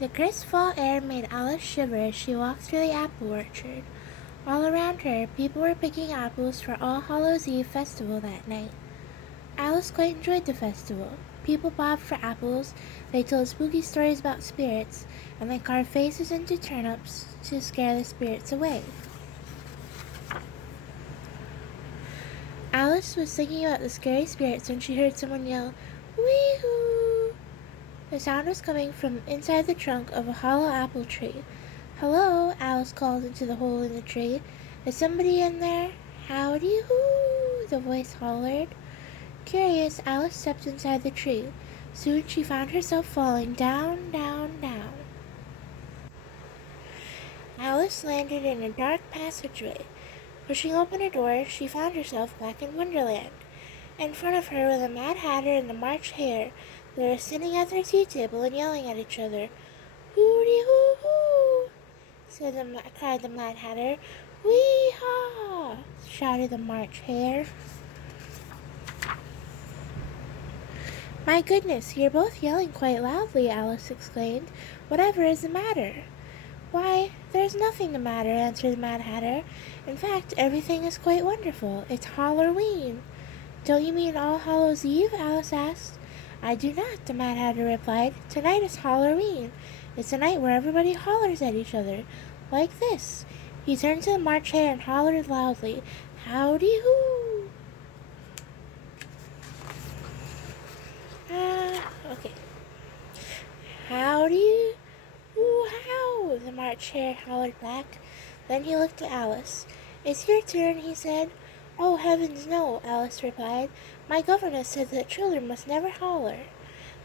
The crisp fall air made Alice shiver as she walked through the apple orchard. All around her, people were picking apples for All Hallows' Eve festival that night. Alice quite enjoyed the festival. People bobbed for apples, they told spooky stories about spirits, and they carved faces into turnips to scare the spirits away. Alice was thinking about the scary spirits when she heard someone yell, "Wee-hoo!" The sound was coming from inside the trunk of a hollow apple tree. "Hello," Alice called into the hole in the tree. "Is somebody in there?" "Howdy-hoo!" the voice hollered. Curious, Alice stepped inside the tree. Soon she found herself falling down, down, down. Alice landed in a dark passageway. Pushing open a door, she found herself back in Wonderland. In front of her were the Mad Hatter and the March Hare. They were sitting at their tea table and yelling at each other. "Hooty-hoo-hoo!" cried the Mad Hatter. "Wee-haw!" shouted the March Hare. "My goodness, you're both yelling quite loudly," Alice exclaimed. "Whatever is the matter?" "Why, there's nothing the matter," answered the Mad Hatter. "In fact, everything is quite wonderful. It's hollerween." "Don't you mean All Hallows' Eve?" Alice asked. "I do not," the Mad Hatter replied. "Tonight is hollerween. It's a night where everybody hollers at each other, like this." He turned to the March Hare and hollered loudly, "Howdy-hoo!" Okay. "Howdy? Ooh-how!" the March Hare hollered back. Then he looked at Alice. "It's your turn," he said. "Oh, heavens, no," Alice replied. "My governess said that children must never holler."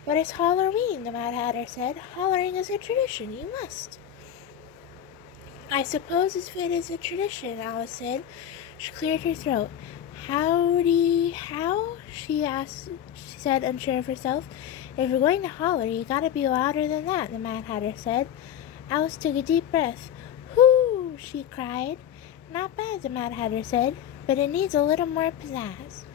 "But it's hollerween," the Mad Hatter said. "Hollering is a tradition. You must." "I suppose if it is a tradition," Alice said. She cleared her throat. "Howdy-how?" she said, unsure of herself. "If you're going to holler, you gotta be louder than that," the Mad Hatter said. Alice took a deep breath. "Hoo!" she cried. "Not bad," the Mad Hatter said, "but it needs a little more pizzazz."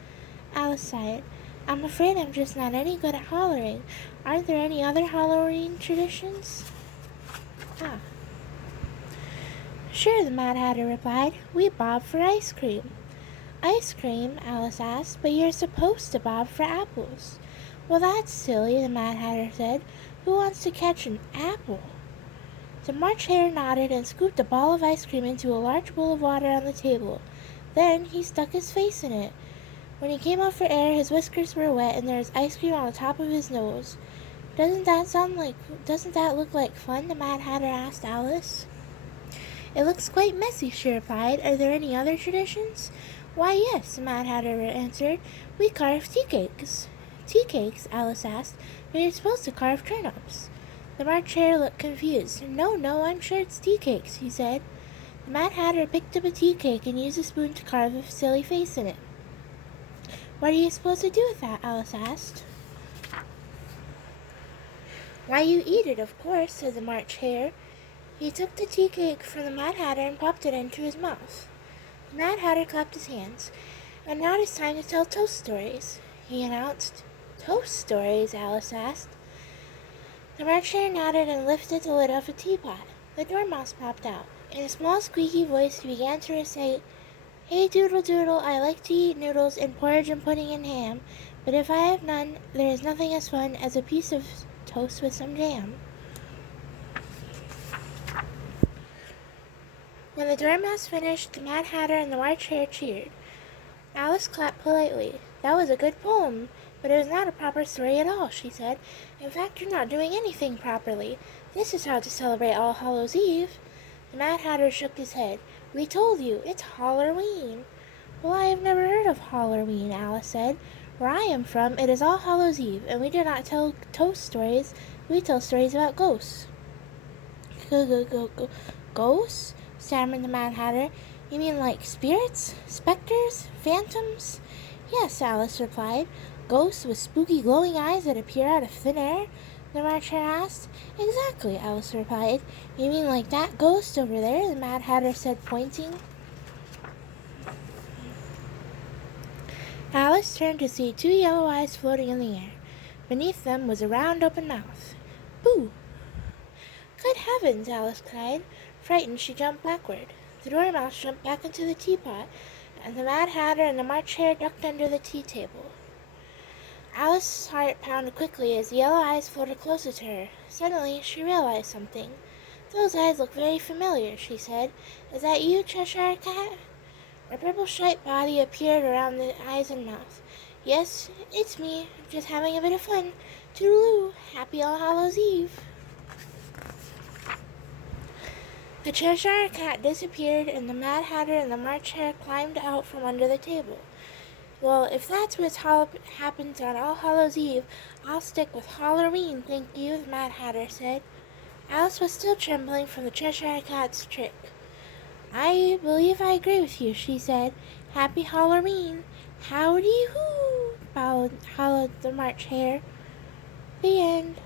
Alice sighed. "I'm afraid I'm just not any good at hollering. Aren't there any other Halloween traditions?" "Sure," the Mad Hatter replied. "We bob for ice cream." "Ice cream?" Alice asked. "But you're supposed to bob for apples." "Well, that's silly," the Mad Hatter said. "Who wants to catch an apple?" The March Hare nodded and scooped a ball of ice cream into a large bowl of water on the table. Then he stuck his face in it. When he came up for air, his whiskers were wet and there was ice cream on the top of his nose. Doesn't that look like fun?" the Mad Hatter asked Alice. "It looks quite messy," she replied. "Are there any other traditions?" "Why, yes," the Mad Hatter answered. "We carve tea cakes." "Tea cakes?" Alice asked. "But you're supposed to carve turnips." The March Hare looked confused. No, I'm sure it's tea cakes," he said. The Mad Hatter picked up a tea cake and used a spoon to carve a silly face in it. "What are you supposed to do with that?" Alice asked. "Why, you eat it, of course," said the March Hare. He took the tea cake from the Mad Hatter and popped it into his mouth. The Mad Hatter clapped his hands. "And now it's time to tell toast stories," he announced. "Toast stories?" Alice asked. The March Hare nodded and lifted the lid off a teapot. The Dormouse popped out. In a small squeaky voice he began to recite, "Hey Doodle Doodle, I like to eat noodles and porridge and pudding and ham, but if I have none, there is nothing as fun as a piece of toast with some jam." When the Dormouse finished, the Mad Hatter and the March Hare cheered. Alice clapped politely. "That was a good poem, but it was not a proper story at all," she said. "In fact, you're not doing anything properly. This is how to celebrate All Hallows' Eve." The Mad Hatter shook his head. "We told you, it's hollerween." "Well, I have never heard of hollerween," Alice said. "Where I am from, it is All Hallows' Eve, and we do not tell toast stories. We tell stories about ghosts." "Ghosts?" stammered the Mad Hatter. "You mean like spirits? Specters? Phantoms?" "Yes," Alice replied. "Ghosts with spooky glowing eyes that appear out of thin air?" the March Hare asked. "Exactly," Alice replied. "You mean like that ghost over there?" the Mad Hatter said, pointing. Alice turned to see two yellow eyes floating in the air. Beneath them was a round open mouth. "Boo!" Good heavens! Alice cried. Frightened, she jumped backward. The Dormouse jumped back into the teapot, and the Mad Hatter and the March Hare ducked under the tea table. Alice's heart pounded quickly as the yellow eyes floated closer to her. Suddenly, she realized something. "Those eyes look very familiar," she said. "Is that you, Cheshire Cat?" A purple striped body appeared around the eyes and mouth. "Yes, it's me. Just having a bit of fun. Toodaloo! Happy All Hallows Eve!" The Cheshire Cat disappeared, and the Mad Hatter and the March Hare climbed out from under the table. "Well, if that's what happens on All Hallows Eve, I'll stick with hollerween, thank you," the Mad Hatter said. Alice was still trembling from the Cheshire Cat's trick. "I believe I agree with you," she said. "Happy Halloween!" "Howdy-hoo!" Hollowed the March Hare. The end.